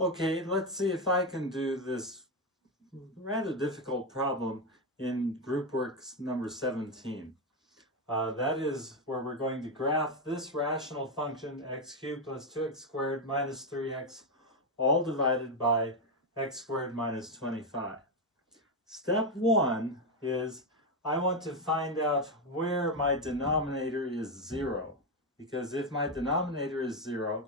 Okay, let's see if I can do this rather difficult problem in group work number 17. That is where we're going to graph this rational function x cubed plus 2x squared minus 3x all divided by x squared minus 25. Step 1 is I want to find out where my denominator is 0, because if my denominator is 0,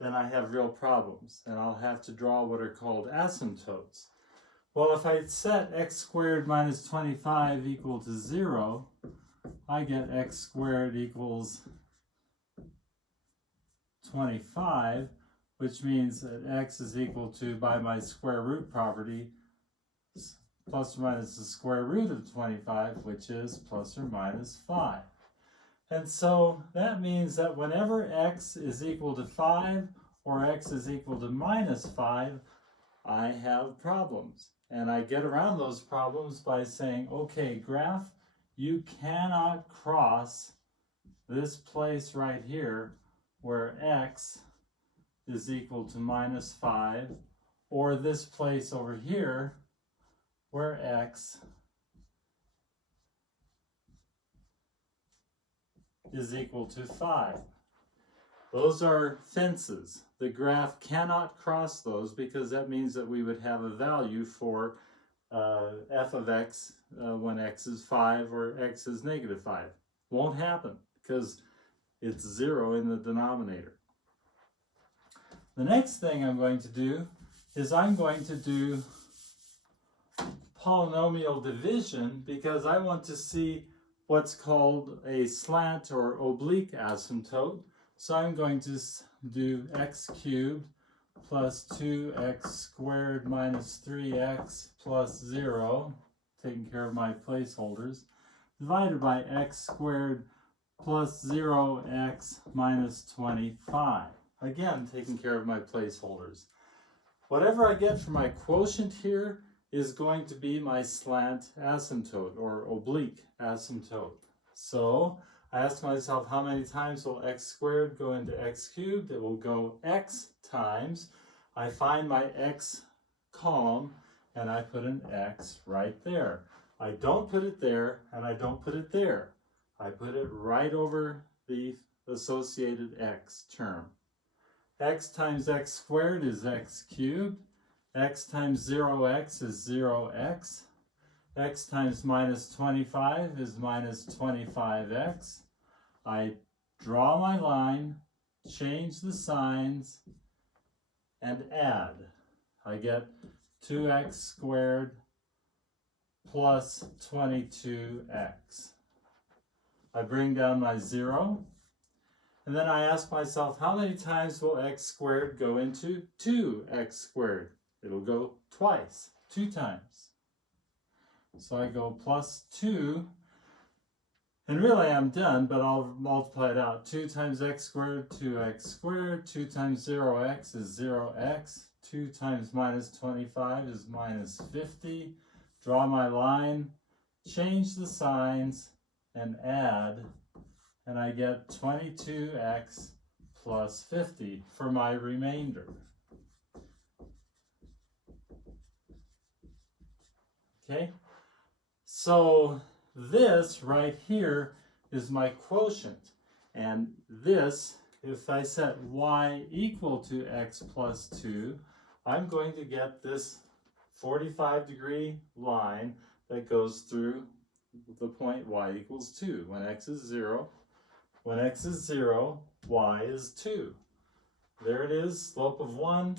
then I have real problems, and I'll have to draw what are called asymptotes. Well, if I set x squared minus 25 equal to 0, I get x squared equals 25, which means that x is equal to, by my square root property, plus or minus the square root of 25, which is plus or minus 5. And so that means that whenever x is equal to 5 or x is equal to minus 5, I have problems. And I get around those problems by saying, okay, graph, you cannot cross this place right here where x is equal to minus 5, or this place over here where x is equal to 5. Those are fences. The graph cannot cross those because that means that we would have a value for f of x when x is 5 or x is negative 5. Won't happen because it's 0 in the denominator. The next thing I'm going to do is I'm going to do polynomial division, because I want to see what's called a slant or oblique asymptote. So I'm going to do x cubed plus 2x squared minus 3x plus 0, taking care of my placeholders, divided by x squared plus 0x minus 25. Again, taking care of my placeholders. Whatever I get for my quotient here is going to be my slant asymptote or oblique asymptote. So I ask myself, how many times will x squared go into x cubed? It will go x times. I find my x column and I put an x right there. I don't put it there and I don't put it there. I put it right over the associated x term. X times x squared is x cubed. X times 0x is 0x. X times minus 25 is minus 25x. I draw my line, change the signs, and add. I get 2x squared plus 22x. I bring down my 0, and then I ask myself, how many times will x squared go into 2x squared? It'll go twice, 2 times. So I go plus 2, and really I'm done, but I'll multiply it out. 2 times x squared, 2x squared. 2 times 0x is 0x. 2 times minus 25 is minus 50. Draw my line, change the signs, and add, and I get 22x plus 50 for my remainder. Okay, so this right here is my quotient, and this, if I set y equal to x plus 2, I'm going to get this 45-degree line that goes through the point y equals 2. When x is 0, y is 2. There it is, slope of 1.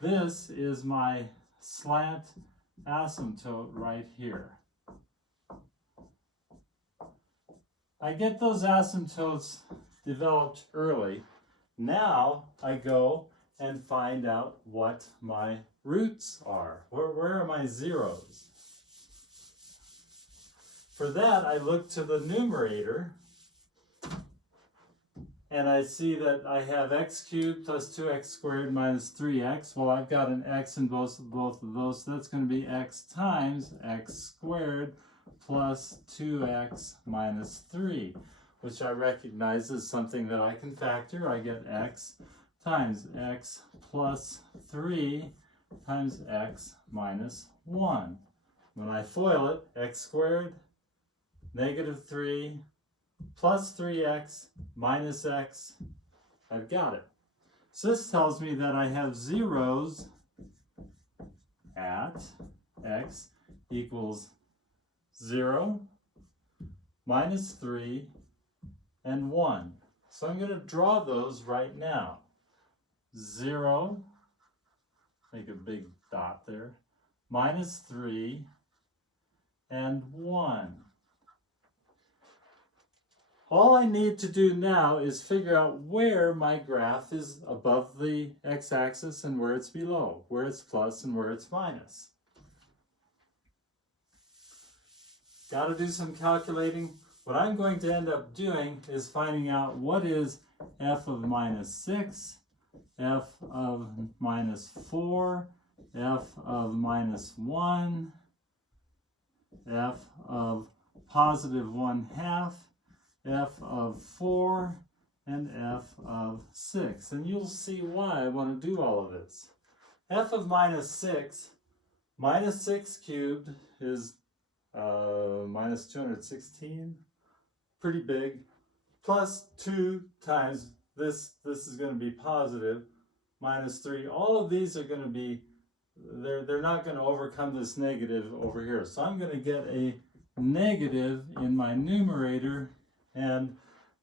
This is my slant asymptote right here. I get those asymptotes developed early. Now I go and find out what my roots are. Where are my zeros? For that, I look to the numerator, and I see that I have x cubed plus 2x squared minus 3x. Well, I've got an x in both of those, so that's going to be x times x squared plus 2x minus 3, which I recognize as something that I can factor. I get x times x plus 3 times x minus 1. When I FOIL it, x squared, negative 3, plus 3x minus x, I've got it. So this tells me that I have zeros at x equals 0, minus 3, and 1. So I'm going to draw those right now. 0, make a big dot there, minus 3, and 1. All I need to do now is figure out where my graph is above the x-axis and where it's below, where it's plus and where it's minus. Got to do some calculating. What I'm going to end up doing is finding out what is f of minus 6, f of minus 4, f of minus 1, f of positive 1/2, f of 4, and f of 6. And you'll see why I want to do all of this. F of minus 6 cubed is minus 216, pretty big, plus 2 times this is going to be positive, minus 3. All of these are going to be, they're not going to overcome this negative over here. So I'm going to get a negative in my numerator, and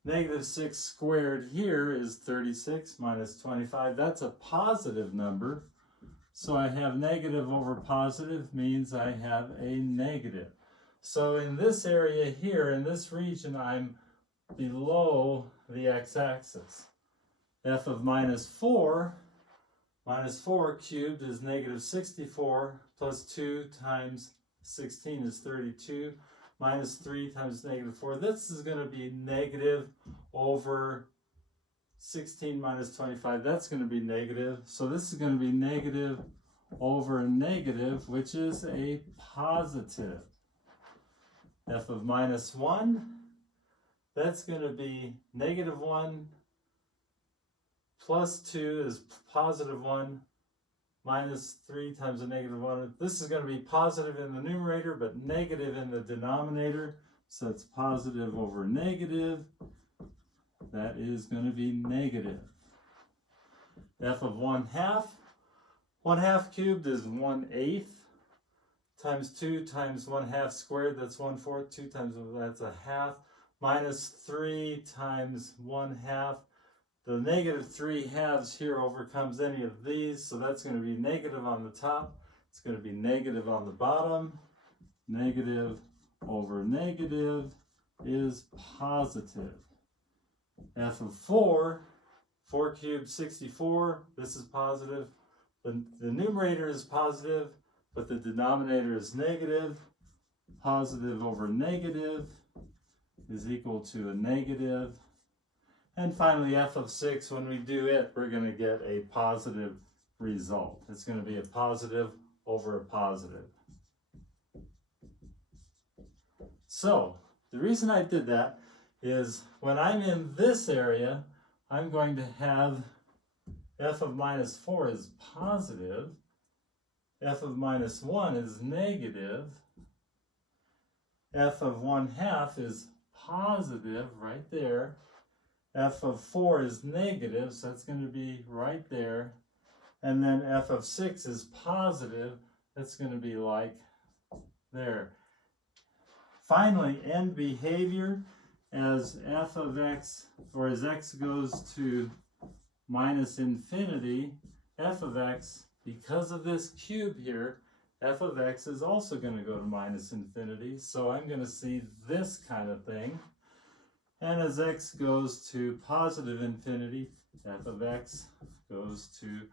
negative 6 squared here is 36 minus 25. That's a positive number. So I have negative over positive means I have a negative. So in this area here, in this region, I'm below the x-axis. F of minus 4 cubed is negative 64, plus 2 times 16 is 32, minus 3 times negative 4. This is going to be negative over 16 minus 25. That's going to be negative. So this is going to be negative over negative, which is a positive. F of minus 1, that's going to be negative 1 plus 2 is positive 1 minus 3 times a negative 1. This is going to be positive in the numerator but negative in the denominator. So it's positive over negative. That is going to be negative. F of 1/2. 1/2 cubed is 1/8. Times 2 times 1/2 squared, that's 1/4. 2 times, that's a half. Minus 3 times 1/2. The negative 3/2 here overcomes any of these, so that's going to be negative on the top. It's going to be negative on the bottom. Negative over negative is positive. F of 4 cubed 64, this is positive. The numerator is positive, but the denominator is negative. Positive over negative is equal to a negative. And finally, f of 6, when we do it, we're going to get a positive result. It's going to be a positive over a positive. So, the reason I did that is when I'm in this area, I'm going to have f of minus 4 is positive. F of minus 1 is negative. F of 1/2 is positive right there. F of 4 is negative, so that's going to be right there. And then f of 6 is positive, that's going to be like there. Finally, end behavior as f of x, or as x goes to minus infinity, f of x, because of this cube here, f of x is also going to go to minus infinity. So I'm going to see this kind of thing. And as x goes to positive infinity, f of x goes to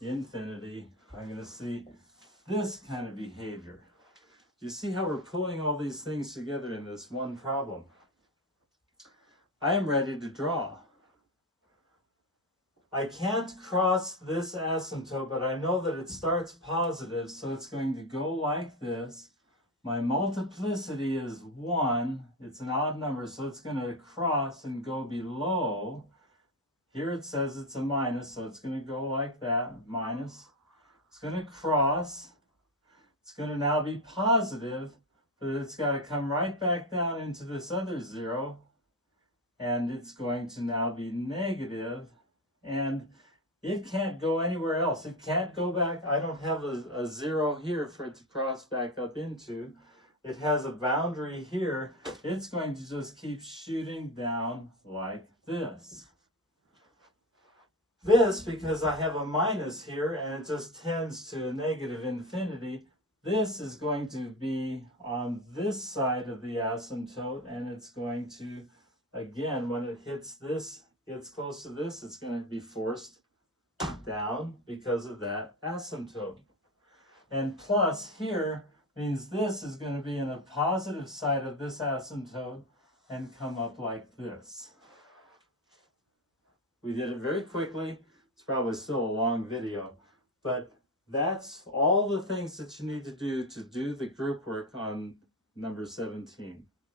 infinity. I'm going to see this kind of behavior. Do you see how we're pulling all these things together in this one problem? I am ready to draw. I can't cross this asymptote, but I know that it starts positive, so it's going to go like this. My multiplicity is 1. It's an odd number, so it's going to cross and go below. here it says it's a minus, so it's going to go like that, minus. It's going to cross. It's going to now be positive, but it's got to come right back down into this other 0, and it's going to now be negative, and it can't go anywhere else. It can't go back. I don't have a 0 here for it to cross back up into. It has a boundary here. It's going to just keep shooting down like this. This, because I have a minus here and it just tends to a negative infinity, this is going to be on this side of the asymptote, and it's going to, again, when it hits this, gets close to this, it's going to be forced down because of that asymptote. And plus here means this is going to be in the positive side of this asymptote and come up like this. We did it very quickly. It's probably still a long video, but that's all the things that you need to do the group work on number 17.